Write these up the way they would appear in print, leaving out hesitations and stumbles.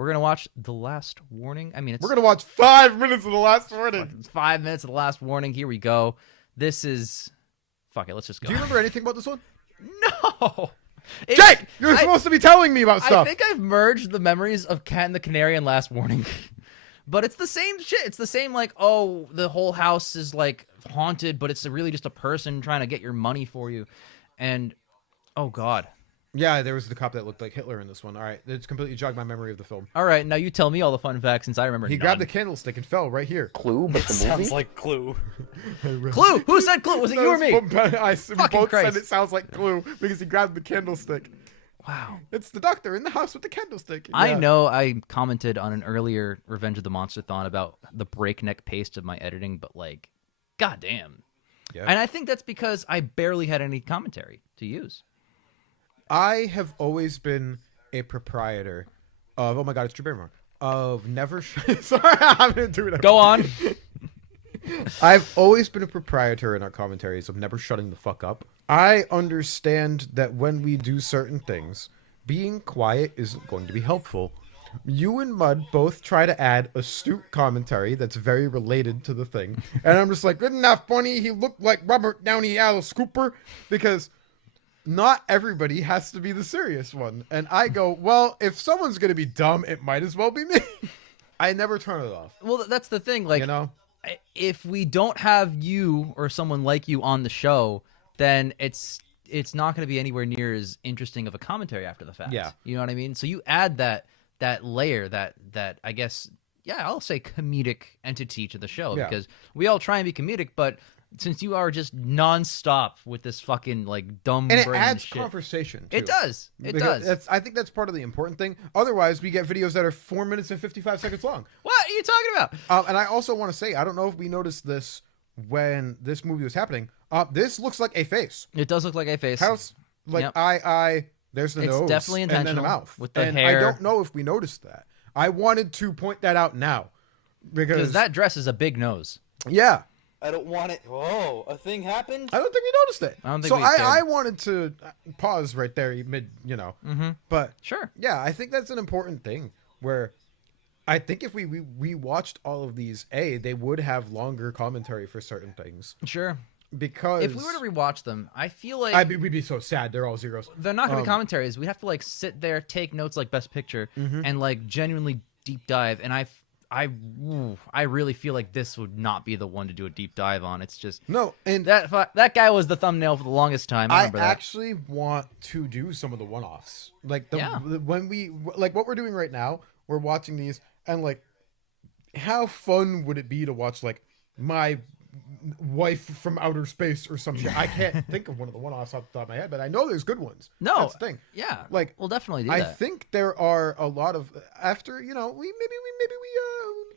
We're going to watch The Last Warning. I mean, we're going to watch 5 minutes of The Last Warning. It's 5 minutes of The Last Warning. Here we go. This is... Fuck it, let's just go. Do you remember anything about this one? No! Jake! You're supposed to be telling me about stuff. I think I've merged the memories of Cat and the Canary and Last Warning. But it's the same shit. It's the same, like, oh, the whole house is, like, haunted, but it's really just a person trying to get your money for you. And, oh, God. Yeah, there was the cop that looked like Hitler in this one. All right, it's completely jogged my memory of the film. All right, now you tell me all the fun facts since I remember He none. grabbed the candlestick and fell right here. Clue, but the movie? Sounds like Clue. Clue! Who said Clue? Was it you or me? We both Christ. said it sounds like Clue because he grabbed the candlestick. Wow. It's the doctor in the house with the candlestick. I Yeah. know I commented on an earlier Revenge of the Monsterthon about the breakneck pace of my editing, but, like, goddamn. Yeah. And I think that's because I barely had any commentary to use. I have always been a proprietor of, oh my god, it's Drew Barrymore, of never, sorry, I'm going to do it. Go on. I've always been a proprietor in our commentaries of never shutting the fuck up. I understand that when we do certain things, being quiet isn't going to be helpful. You and Mud both try to add astute commentary that's very related to the thing. And I'm just like, good enough, funny. He looked like Robert Downey Alice Cooper, because not everybody has to be the serious one. And I go, well, if someone's going to be dumb, it might as well be me. I never turn it off. Well, that's the thing. Like, You know? if we don't have you or someone like you on the show, then it's not going to be anywhere near as interesting of a commentary after the fact. Yeah. You know what I mean? So you add that layer, that I guess, yeah, I'll say comedic entity to the show, Yeah. because we all try and be comedic, but since you are just nonstop with this fucking, like, dumb And it brain adds shit. conversation, too. It does. It Because does. I think that's part of the important thing. Otherwise, we get videos that are 4 minutes and 55 seconds long. What are you talking about? And I also want to say, I don't know if we noticed this when this movie was happening. This looks like a face. It does look like a face. House, like Yep. eye, there's the It's nose. definitely And then intentional the mouth. with the and hair. I don't know if we noticed that. I wanted to point that out now. Because that dress is a big nose. Yeah. I don't want it. Whoa, a thing happened? I don't think we noticed it. I don't think so we cared. I wanted to pause right there mid, Mm-hmm. But Sure. yeah, I think that's an important thing where I think if we watched all of these, they would have longer commentary for certain things. Sure. Because If we were to rewatch them, I feel like we'd be so sad. They're all zeros. they're not going to be commentaries. We'd have to, like, sit there, take notes like Best Picture, and, like, genuinely deep dive. And I really feel like this would not be the one to do a deep dive on. It's just No, and that guy was the thumbnail for the longest time. I I remember that. actually want to do some of the one-offs. Like when we like what we're doing right now, we're watching these and like how fun would it be to watch like my wife from outer space or some shit. I can't think of one of the one-offs off the top of my head, but I know there's good ones. No, That's the thing. Yeah, Like, we'll definitely do I that. think there are a lot of after we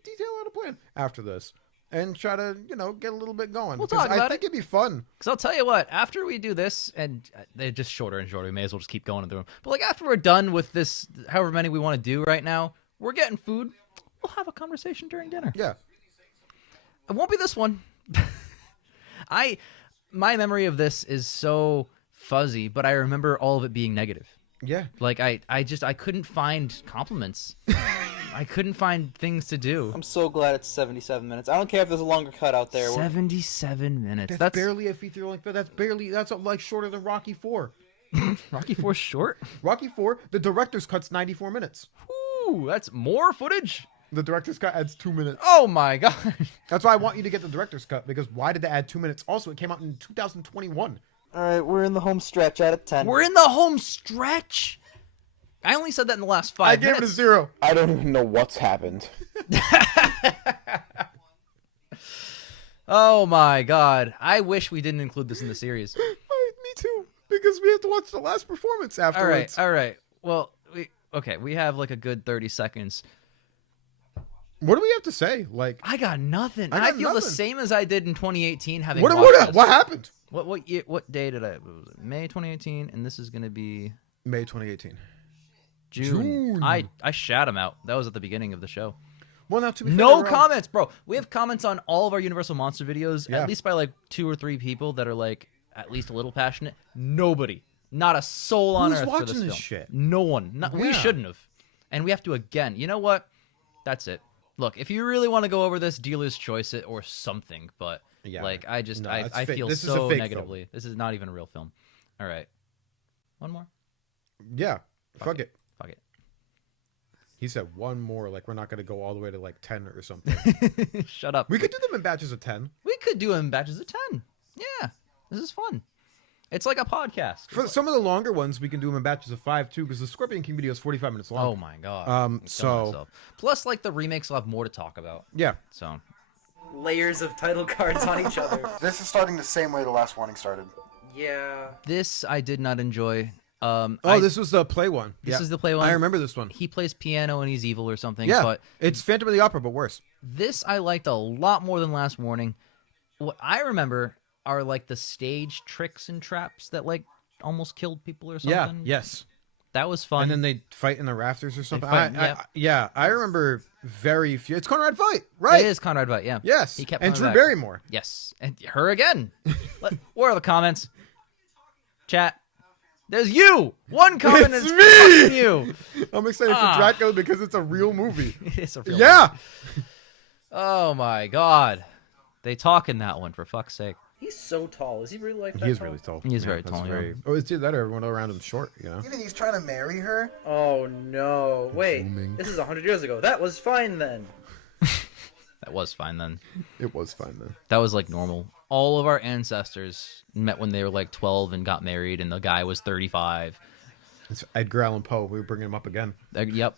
detail out a plan after this and try to get a little bit going. We'll 'Cause talk about I think it. it'd be fun. Because I'll tell you what, after we do this, and they're just shorter and shorter, we may as well just keep going through them. But like after we're done with this, however many we want to do right now, we're getting food. We'll have a conversation during dinner. Yeah. It won't be this one. My memory of this is so fuzzy, but I remember all of it being negative. Yeah. Like I couldn't find compliments. I couldn't find things to do. I'm so glad it's 77 minutes. I don't care if there's a longer cut out there. 77 minutes. That's barely a feature length. That's like shorter than Rocky 4. Rocky 4 short. Rocky 4, the director's cut's 94 minutes. Ooh, that's more footage. The director's cut adds 2 minutes. Oh my god. That's why I want you to get the director's cut, because why did they add 2 minutes? Also, it came out in 2021. All right, we're in the home stretch out of 10. We're in the home stretch. I only said that in the last 5 I gave minutes. it a 0. I don't even know what's happened. Oh my god. I wish we didn't include this in the series. Me too, because we have to watch the last performance afterwards. All right. Well, we have like a good 30 seconds. What do we have to say? Like, I got nothing. I And I got feel the nothing. same as I did in 2018 having what watched this. happened? What day did what was it? May 2018, and this is going to be May 2018. June. I shat him out. That was at the beginning of the show. Well, now to be fair, No they're all- comments, bro. We have comments on all of our Universal Monster videos, Yeah. at least by like 2 or 3 people that are like at least a little passionate. Nobody. Not a soul on Who's earth for watching this this film. shit? No one. We Yeah. shouldn't have. And we have to again. You know what? That's it. Look, if you really want to go over this, dealer's choice it or something. But Yeah. like, I just No, I it's feel this is a so fake negatively. film. This is not even a real film. All right, one more. Yeah. Fuck it. Fuck it. He said one more. Like we're not gonna go all the way to like 10 or something. Shut up. We could do them in batches of 10. We could do them in batches of 10. Yeah, this is fun. It's like a podcast. For some of the longer ones, we can do them in batches of 5 too, because the Scorpion King video is 45 minutes long. Oh my god. I'm killing So myself. Plus, like the remakes will have more to talk about. yeah. So Layers of title cards on each other. This is starting the same way the last warning started. Yeah. this I did not enjoy. This was the play one. This is the play one. I remember this one. He plays piano and he's evil or something. Yeah, But it's Phantom of the Opera, but worse. this I liked a lot more than Last Warning. What I remember are like the stage tricks and traps that like almost killed people or something. Yeah. Yes. That was fun. And then they fight in the rafters or something. fight, yep. I remember very few. It's Conrad Veidt, right? It is Conrad Veidt, yeah. Yes. He kept and coming Drew back. Barrymore. Yes. And her again. Where are the comments? Chat. There's you. One comment It's is me! fucking you. I'm excited Ah. for Draco because it's a real movie. It is a real Yeah. movie. Oh my god. They talk in that one for fuck's sake. He's so tall. Is he really like that? He is tall? really tall. He is very that's tall, yeah. Oh, it's either that or everyone around him short, you know? Even he's trying to marry her? Oh no! Wait, Booming. this is 100 years ago. That was fine then. That was fine then. It was fine then. That was like normal. All of our ancestors met when they were like 12 and got married, and the guy was 35. It's Edgar Allan Poe. We were bringing him up again. Yep.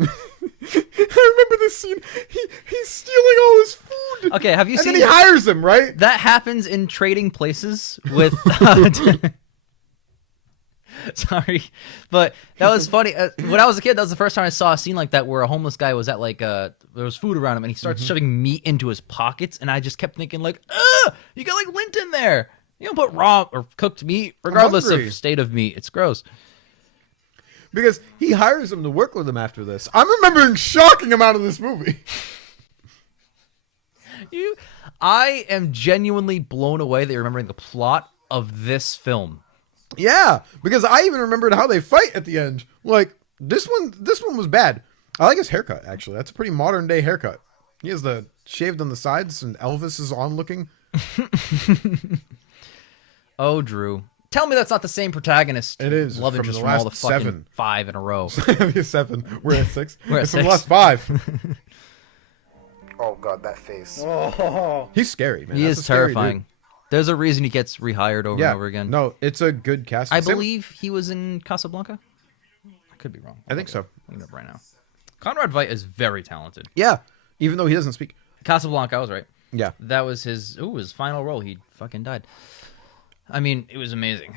I remember this scene. He's stealing all his food. Okay, have you and seen then he hires him, right? that happens in Trading Places with Sorry, but that was funny. When I was a kid, that was the first time I saw a scene like that where a homeless guy was at like there was food around him and he starts shoving meat into his pockets, and I just kept thinking like, ugh, you got like lint in there. You don't put raw or cooked meat, regardless hungry. of state of meat. It's gross. Because he hires him to work with him after this. I'm remembering shocking amount of this movie. I am genuinely blown away that you're remembering the plot of this film. Yeah, because I even remembered how they fight at the end. Like this one was bad. I like his haircut actually. That's a pretty modern day haircut. He has the shaved on the sides, and Elvis is on looking. Oh, Drew. Tell me that's not the same protagonist. It is, Love from interest the from all last the fucking 7. 5 in a row. 7. We're at 6. We're at It's from 6. the last 5. Oh god, that face. Oh. He's scary, man. He That's is a scary terrifying. dude. There's a reason he gets rehired over Yeah. and over again. No, it's a good cast. I Same- believe he was in Casablanca. I could be wrong. I think so. Looking it up right now. Conrad Veidt is very talented. Yeah, even though he doesn't speak. Casablanca, I was right. Yeah. That was his final role. He fucking died. I mean, it was amazing.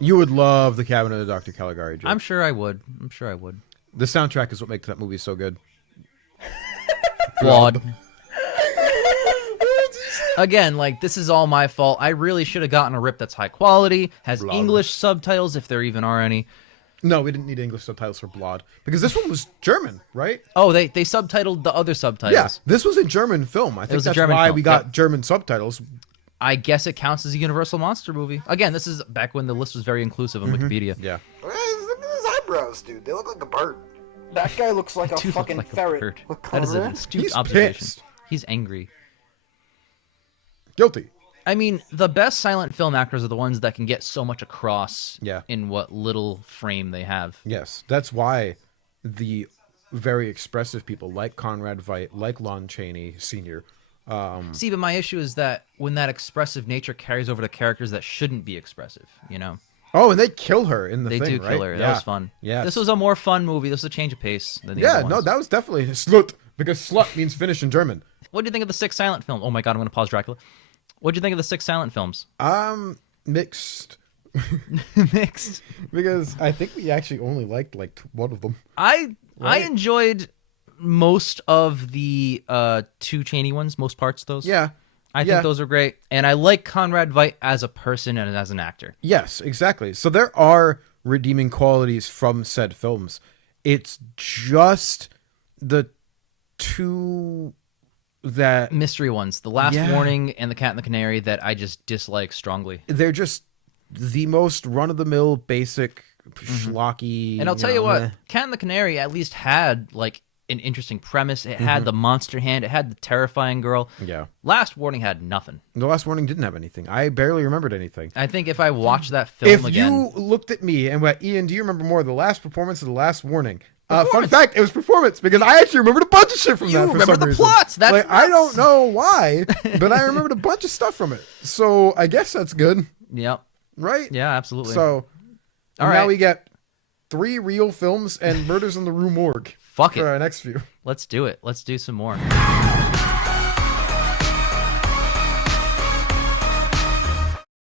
You would love the Cabinet of Dr. Caligari joke. I'm sure I would. The soundtrack is what makes that movie so good. Blood. Again, like, this is all my fault. I really should have gotten a rip that's high quality, has Blood. English subtitles, if there even are any. No, we didn't need English subtitles for Blood. Because this one was German, right? Oh, they subtitled the other subtitles. Yeah, this was a German film. I think was a that's German why film, we got yep. German subtitles. I guess it counts as a Universal Monster movie. Again, this is back when the list was very inclusive on Wikipedia. Yeah. Look at his eyebrows, dude. They look like a bird. That guy looks like a Dude looked fucking like a ferret. bird. Look, That is an Conrad. astute He's observation. pissed. He's angry. Guilty. I mean, the best silent film actors are the ones that can get so much across Yeah. in what little frame they have. Yes, that's why the very expressive people like Conrad Veidt, like Lon Chaney Sr. See, but my issue is that when that expressive nature carries over to characters that shouldn't be expressive, you know? Oh, and they kill her in the They thing, do right? kill her. Yeah. That was fun. Yes. This was a more fun movie. This was a change of pace than the Yeah, other no, ones. that was definitely slut, because slut means finish in German. What do you think of the 6 silent films? Oh my god, I'm going to pause Dracula. What do you think of the 6 silent films? Mixed. Mixed. Because I think we actually only liked like one of them. I Right. enjoyed most of the 2 Chaney ones, most parts of those. Yeah. I Yeah. think those are great. And I like Conrad Veidt as a person and as an actor. Yes, exactly. So there are redeeming qualities from said films. It's just the 2 that Mystery ones, The Last Yeah. Warning and The Cat and the Canary, that I just dislike strongly. they're just the most run-of-the-mill basic schlocky. And I'll tell you know, what, meh. Cat and the Canary at least had like an interesting premise. It had the monster hand. It had the terrifying girl. Yeah. Last Warning had nothing. The Last Warning didn't have anything. I barely remembered anything. I think if I watched that film If again, you looked at me and went, Ian, do you remember more of the last performance of The Last Warning? Fun fact, it was performance because I actually remembered a bunch of shit from You that for remember some the reason. plots, that's like, I nuts. don't know why, but I remembered a bunch of stuff from it. So I guess that's good, yep, right? yeah, absolutely. So All now right. we get 3 real films and Murders in the Rue Morgue Fuck for it. our next few. Let's do it. Let's do some more.